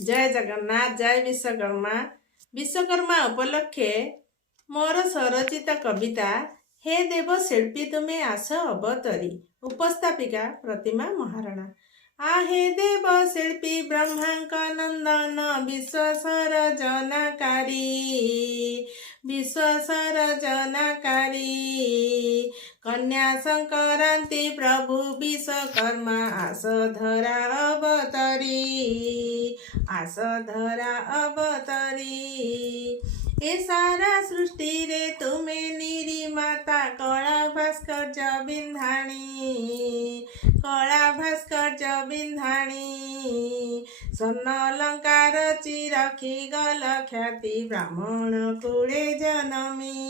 जय जगन्नाथ जय विश्वकर्मा। विश्वकर्मा उपलक्षे मोर स्वरचित कविता हे देव शिल्पी तुम्हें आस अवतरी। उपस्थापिका प्रतिमा महाराणा। आहे देव शिल्पी ब्रह्मांक नंदन विश्व सर्जनकारी विश्व सर्जनकारी कन्या संक्रांति प्रभु विश्वकर्मा आस धरा अवतरी आस धरा अवतरी। ए सारा सृष्टि रे तुम्हें निर्माता कला भास्कर्य बिंधाणी कला भास्कर्य बिंधाणी स्वर्ण अलंकार रखी गल ख्याति ब्राह्मण कुले जनमी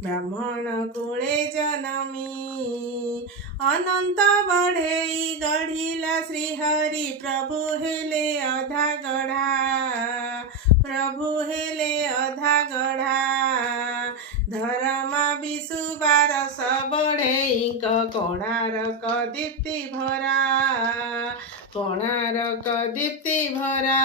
ब्राह्मण कुले जनमी अनंत बढ़े गढ़िला श्रीहरि प्रभु हेले अधा गढ़ा प्रभु हेले अधा गढ़ा धर्म विशुबार सबढ़े कोणार्क दीप्ति भरा कोणार्क दीप्ति भरा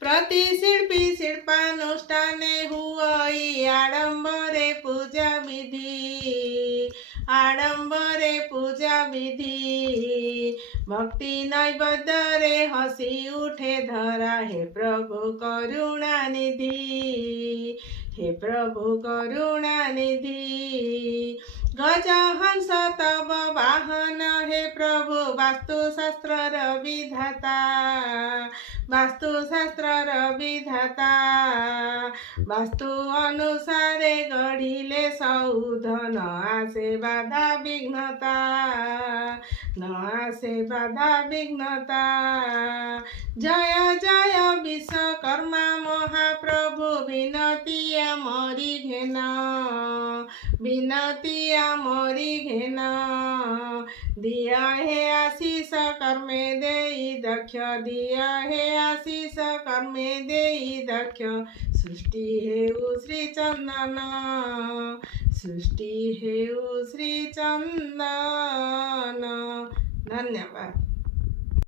प्रति शिल्पी शिल्पानुष्ठाने हुई आडंबरे पूजा विधि आडंबरे पूजा विधि भक्ति नैवेद्य हसी उठे धरा हे प्रभु करुणा निधि हे प्रभु करुणा निधि गज हंस तब वाहन हे प्रभु वास्तुशास्त्र विधाता वास्तुशास्त्र विधाता वास्तु अनुसारे गढ़िले सौध न आसे बाधा विघ्नता न आसे बाधा विघ्नता। जय जय विश्वकर्मा महाप्रभु विनतिया मोरी घेन विनतिया मोरी घेन दिया हे आशीष कर्मे देई दक्ष दिया हे आशीष कर्मे देई दक्ष सृष्टि हेउ श्री चंदन सृष्टि हेउ श्री चंदन। धन्यवाद।